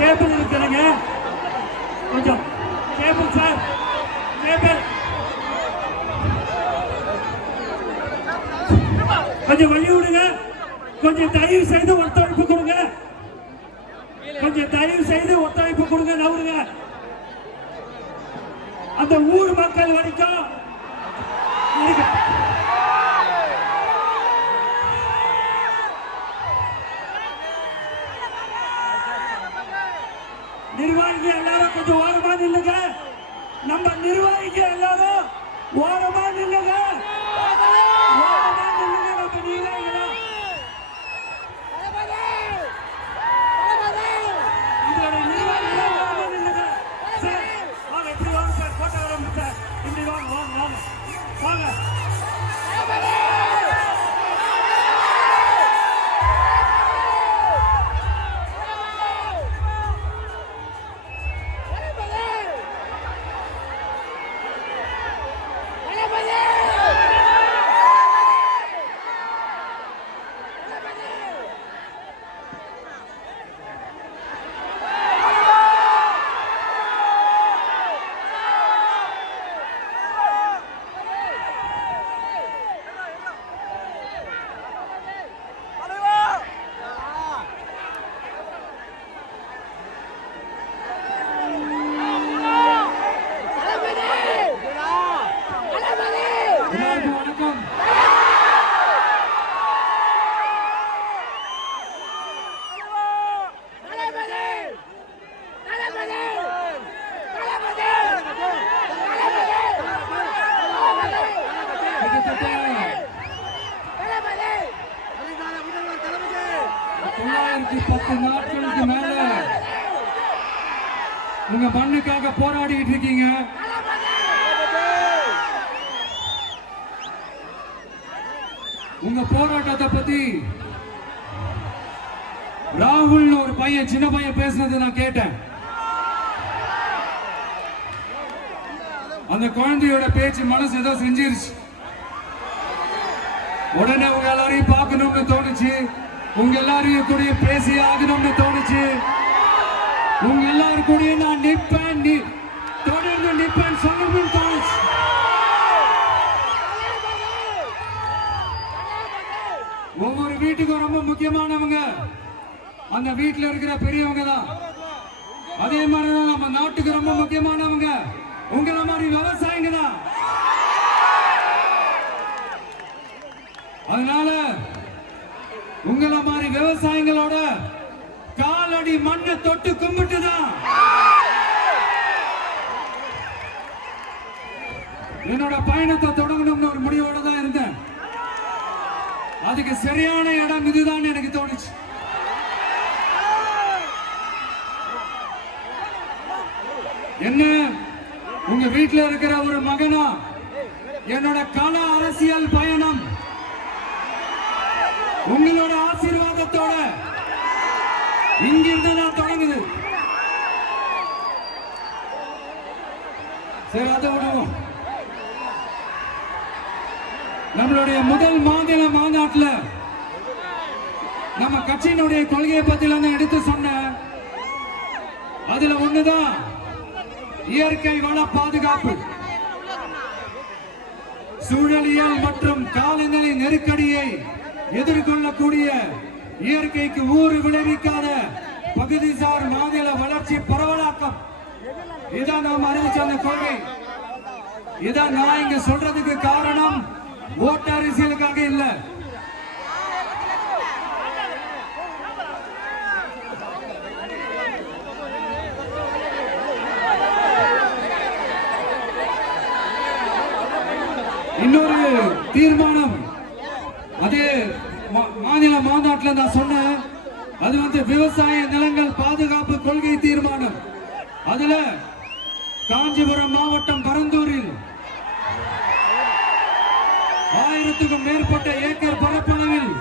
Cable இருக்குதுங்க, கொஞ்சம் cable sir, cable கொஞ்சம் வழி விடுங்க. கொஞ்சம் தயவு செய்து ஒத்துழைப்பு கொடுங்க, கொஞ்சம் தயவு செய்து ஒத்துழைப்பு கொடுங்க. நவருங்க. அந்த ஊர் மக்கள் வரைக்கும் நிர்வாகிகள் எல்லாரும் கொஞ்சம் ஓரமா நில்லுங்க. நம்ம நிர்வாகிகள் எல்லாரும் ஓரமா நில்லுங்க, ஓரமா நில்லுங்க. நம்ம நிர்வாகிகள் இதோட நிர்வாகிகள் ஓரமா நில்லுங்க. சார் வாங்க, இப்படி வாங்க சார், போட்டோ வர சார், இப்படி வாங்க வாங்க வாங்க வாங்க. நாட்களுக்கு மேல உங்க மண்ணுக்காக போராடிட்டு இருக்கீங்க. உங்க போராட்டத்தை பத்தி ராகுல் ஒரு பையன், சின்ன பையன் பேசுனது நான் கேட்டேன். அந்த குழந்தையோட பேச்சு மனசு ஏதோ செஞ்சிருச்சு. உடனே உங்க எல்லாரையும் பார்க்கணும்னு தோணுச்சு, உங்க எல்லாரையும் கூட பேசி ஆகணும்னு தோணுச்சு. உங்க எல்லாரும் கூட நான் நிப்பேன், தொடர்ந்து நிப்பேன் சொல்லணும்னு தோணுச்சு. ஒவ்வொரு வீட்டுக்கும் ரொம்ப முக்கியமானவங்க அந்த வீட்டுல இருக்கிற பெரியவங்க தான். அதே மாதிரிதான் நம்ம நாட்டுக்கு ரொம்ப முக்கியமானவங்க உங்களை மாதிரி விவசாயிங்க தான். அதனால உங்களை மாதிரி விவசாயிகளோட காலடி மண்ணை தொட்டு கும்பிட்டுதான் என்னோட பயணத்தை தொடங்கணும்னு ஒரு முடிவோட தான் இருந்தேன். அதுக்கு சரியான இடம் இதுதான் எனக்கு தோணுச்சு. என்ன உங்க வீட்டுல இருக்கிற ஒரு மகனா என்னோட கள அரசியல் பயணம் உங்களோட ஆசீர்வாதத்தோட இங்கிருந்து நான் தொடங்குது. சரி, அதை விடுவோம். நம்மளுடைய முதல் மாநில மாநாட்டில் நம்ம கட்சியினுடைய கொள்கையை பத்தி நான் எடுத்து சொன்னேன். அதுல ஒண்ணுதான் இயற்கை வள பாதுகாப்பு. சூழலியல் மற்றும் காலநிலை நெருக்கடியை எதிர்கொள்ளக்கூடிய இயற்கைக்கு ஊறு விளைவிக்காத பகுதிசார் மாநில வளர்ச்சி பரவலாக்கம். இதான் நாம் அறிவிச்ச அந்த கொள்கை. இதான் நான் இங்க சொல்றதுக்கு காரணம் ஓட்டு அரசியலுக்காக இல்ல. இன்னொரு தீர்மானம் அதே மாநில மாநாட்டில் நான் சொன்னேன். அது விவசாய நிலங்கள் பாதுகாப்பு கொள்கை தீர்மானம். அதுல காஞ்சிபுரம் மாவட்டம் பரந்தூரில் 1000க்கும் மேற்பட்ட ஏக்கர் பரப்பளவில்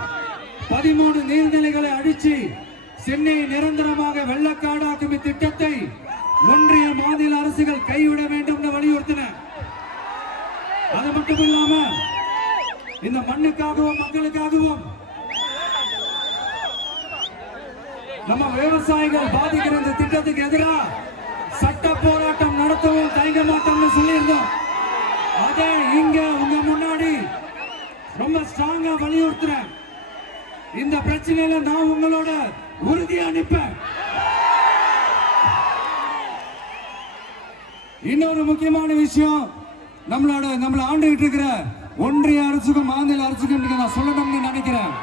13 நீர்நிலைகளை அழிச்சு சென்னையை நிரந்தரமாக வெள்ளக்காடாக்கும் இத்திட்டத்தை ஒன்றிய மாநில அரசுகள் கைவிட வேண்டும் வலியுறுத்தின. அது மட்டும் இல்லாம இந்த மண்ணுக்காகவும் மக்களுக்காகவும் நம்ம விவசாயிகள் பாதிக்கிற இந்த திட்டத்துக்கு எதிராக சட்ட போராட்டம் நடத்தவும் தயங்க மாட்டோம்னு சொல்லியிருந்தோம். அதே இங்க உங்க முன்னாடி ரொம்ப ஸ்ட்ராங்கா வலியுறுத்துறேன். இந்த பிரச்சனையில நான் உங்களோட உறுதியா நிற்பேன். இன்னொரு முக்கியமான விஷயம், நம்மள ஆண்டுகிட்டு இருக்கிற ஒன்றிய அரசுக்கும் மாநில அரசுக்கும் நான் சொல்லணும்னு நினைக்கிறேன்.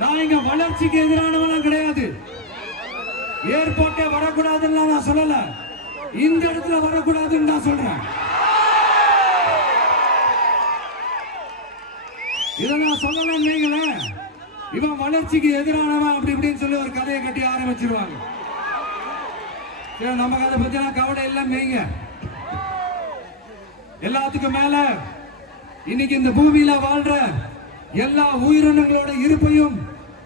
நான் இங்க வளர்ச்சிக்கு எதிரானவெல்லாம் கிடையாது. ஏர்போர்ட்டே வரக்கூடாதுன்னு நான் சொல்லல, இந்த இடத்துல வரக்கூடாதுன்னு நான் சொல்றேன். இதை நான் சொல்லலன்னு இவன் வளர்ச்சிக்கு எதிரானவன் அப்படி இப்படின்னு சொல்லி ஒரு கதையை கட்டி ஆரம்பிச்சிருவாங்க. நமக்கு அதை பத்தி கவலை எல்லாம் மேய்ங்க. எல்லாத்துக்கும் மேல இன்னைக்கு இந்த பூமியில வாழ்ற எல்லா உயிரினங்களோட இருப்பையும்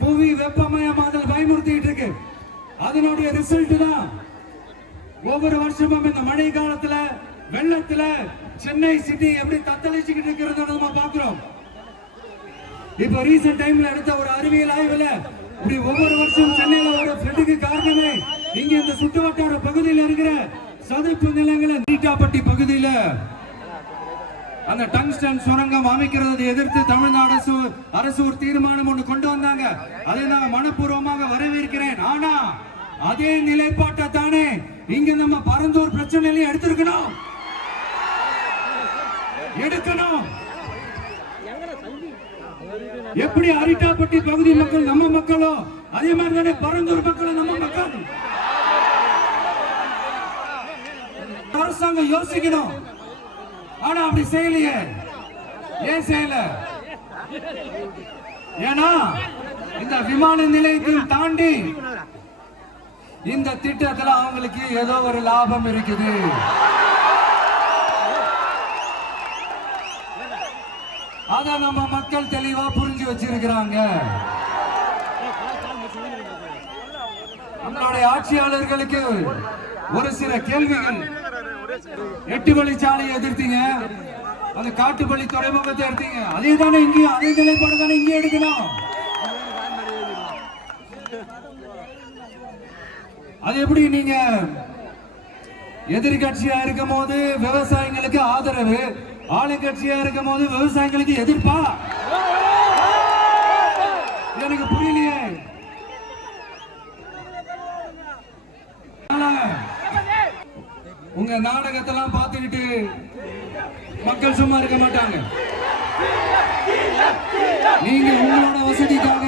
புவி வெப்பமயமாதல் பயமுறுத்திட்டு இருக்கு. அதனுடைய ரிசல்ட் தான் ஒவ்வொரு வருஷமும் இந்த மழை காலத்துல வெள்ளத்துல சென்னை சிட்டி எப்படி தத்தளிச்சுக்கிட்டு இருக்கிறத நம்ம பாக்குறோம். இப்ப ரீசன்ட் டைம்ல எடுத்த ஒரு அறிவியல் ஆய்வுல இப்படி ஒவ்வொரு வருஷம் சென்னையில வர ஃப்ளட்டுக்கு காரணமே இங்க இந்த சுற்றுவட்டார பகுதியில் இருக்கிற சதுப்பு நிலங்களை நீட்டாப்பட்டி பகுதியில அந்த டங்ஸ்டன் சுரங்கம் அமைக்கிறதை எதிர்த்து தமிழ்நாடு அரசு ஒரு தீர்மானம் ஒன்று கொண்டு வந்தாங்க. அதை நான் மனப்பூர்வமாக வரவேற்கிறேன். ஆனா அதே நிலைப்பாட்டை தானே இங்க நம்ம பரந்தூர் பிரச்சனையிலையும் எடுத்திருக்கணும், எடுக்கணும். எப்படி அரிட்டாப்பட்டி பகுதி மக்கள் நம்ம மக்களோ அதே மாதிரி தானே பரந்தூர் மக்கள் நம்ம மக்கள். அரசாங்கம் யோசிக்கணும். ஆனா அப்படி செய்யலையே. ஏன் செய்யல? ஏன்னா இந்த விமான நிலையத்தையும் தாண்டி இந்த திட்டத்துல அவங்களுக்கு ஏதோ ஒரு லாபம் இருக்குது. அத நம்ம மக்கள் தெளிவா புரிஞ்சு வச்சிருக்கிறாங்க. நம்மளுடைய ஆட்சியாளர்களுக்கு ஒரு சில கேள்விகள். 8 வழிச்சாலையை எதிர்த்தீங்க, அந்த காட்டுப்பள்ளி துறைமுகத்தை எடுத்தீங்க, அதே தானே இங்கேயும் அதே நிலைப்பாடு தானே இங்கே எடுக்கணும். அது எப்படி நீங்க எதிர்கட்சியா இருக்கும் போது விவசாயிகளுக்கு ஆதரவு, ஆளுங்கட்சியா இருக்கும் போது விவசாயிகளுக்கு எதிர்ப்பா? எனக்கு புரியலையே. உங்க நாடகத்தெல்லாம் பார்த்துக்கிட்டு மக்கள் சும்மா இருக்க மாட்டாங்க. நீங்க உங்களோட வசதிக்காக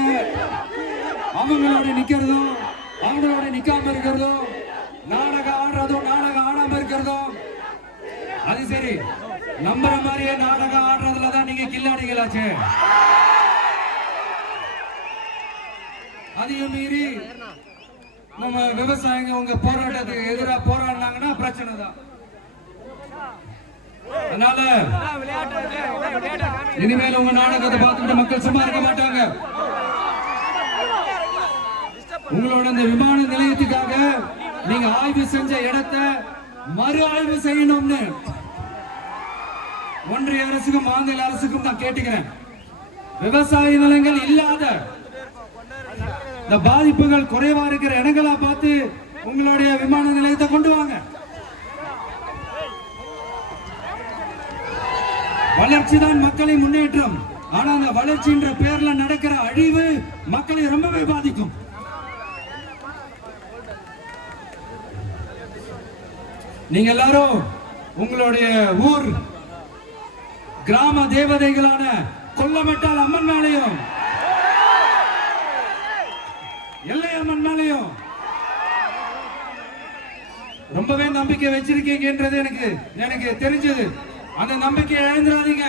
அவங்களோட நிக்கிறதும் அவங்களோட நிக்காம இருக்கிறதும், நாடகம் ஆடுறதும் நாடகம் ஆடாம இருக்கிறதும், அது சரி. நம்புற மாதிரியே நாடகம் ஆடுறதுலதான் நீங்க கில்லாடிகளாச்சு. அதையும் மீறி நம்ம விவசாயிங்க உங்க போராட்டத்துக்கு எதிராக போராடினாங்கன்னா பிரச்சனை தான். அதனால இனிமேல் உங்க நாடகத்தை பார்த்துட்டு மக்கள் சும்மா இருக்க மாட்டாங்க. உங்களோட இந்த விமான நிலையத்துக்காக நீங்க ஆய்வு செஞ்ச இடத்தை மறு ஆய்வு செய்யணும்னு ஒன்றிய அரசுக்கும் மாநில அரசுக்கும் நான் கேட்டுக்கிறேன். விவசாய நிலங்கள் இல்லாத இந்த பாதிப்புகள் குறைவா இருக்கிற இடங்களா பார்த்து உங்களுடைய விமான நிலையத்தை கொண்டு வாங்க. வளர்ச்சி தான் மக்களின் முன்னேற்றம். ஆனா அந்த வளர்ச்சின்ற பேர்ல நடக்கிற அழிவு மக்களை ரொம்பவே பாதிக்கும். நீங்க எல்லாரும் உங்களுடைய ஊர் கிராம தேவதைகளான கொல்லமட்டால் அம்மன் மேலையும் எல்லை அம்மன் மேலையும் ரொம்பவே நம்பிக்கை வச்சிருக்கீங்கன்றது எனக்கு தெரிஞ்சது. அந்த நம்பிக்கை இழந்துடாதீங்க.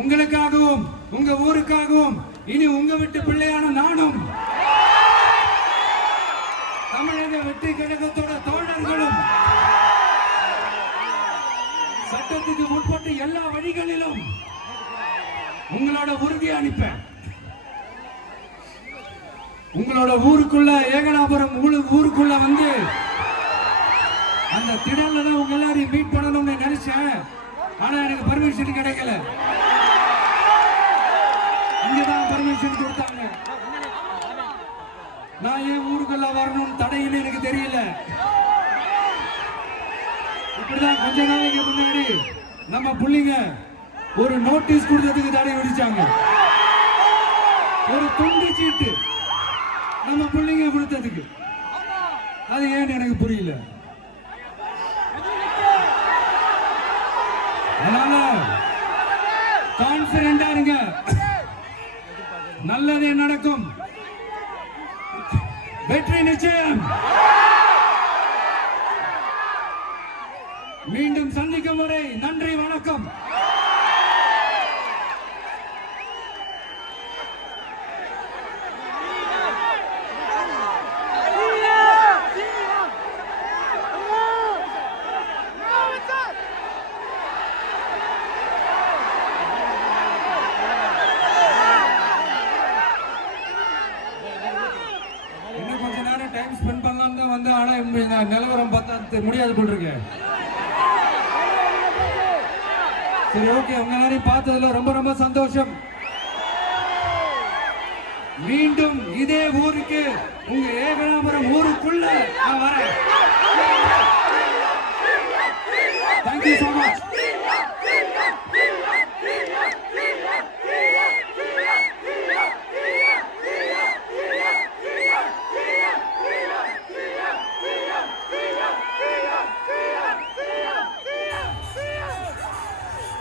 உங்களுக்காகவும் உங்க ஊருக்காகவும் இனி உங்க வீட்டு பிள்ளையான நானும் தமிழக வெற்றி கழகத்தோட தோழர்களும் சட்டத்துக்கு முற்பட்டு எல்லா வழிகளிலும் உங்களோட உறுதி அனுப்பேன். உங்களோட ஊருக்குள்ள ஏகனாபுரம் ஊருக்குள்ள வந்து அந்த திடல்ல தான் உங்க எல்லாரையும் மீட் பண்ணணும்னு நினைச்சேன். ஆனா எனக்கு பர்மிஷன் கிடைக்கல. இங்கதான் பர்மிஷன் கொடுத்தாங்க. நான் ஏன் ஊருக்குள்ள வரணும் தடைன்னு எனக்கு தெரியல. இப்படிதான் கொஞ்ச நாளைக்கு முன்னாடி நம்ம புள்ளிங்க ஒரு நோட்டீஸ் கொடுத்ததுக்கு தடை விதிச்சாங்க. ஒரு துண்டு சீட்டு நம்ம புள்ளிங்க கொடுத்ததுக்கு. அது ஏன்னு எனக்கு புரியல. அதனால கான்பிடண்டா இருங்க, நல்லதே நடக்கும், வெற்றி நிச்சயம். மீண்டும் சந்திக்கும் வரை நன்றி, வணக்கம். டைம் ஸ்பெண்ட் பண்ணலாம் தான் வந்து, ஆனா நிலவரம் பார்த்தா முடியாது போல் இருக்கு. சரி, ஓகே, உங்க எல்லாரையும் பார்த்ததுல ரொம்ப ரொம்ப சந்தோஷம். மீண்டும் இதே ஊருக்கு, உங்க ஏகனாபுரம் ஊருக்குள்ள நான் வரேன். Thank you so much.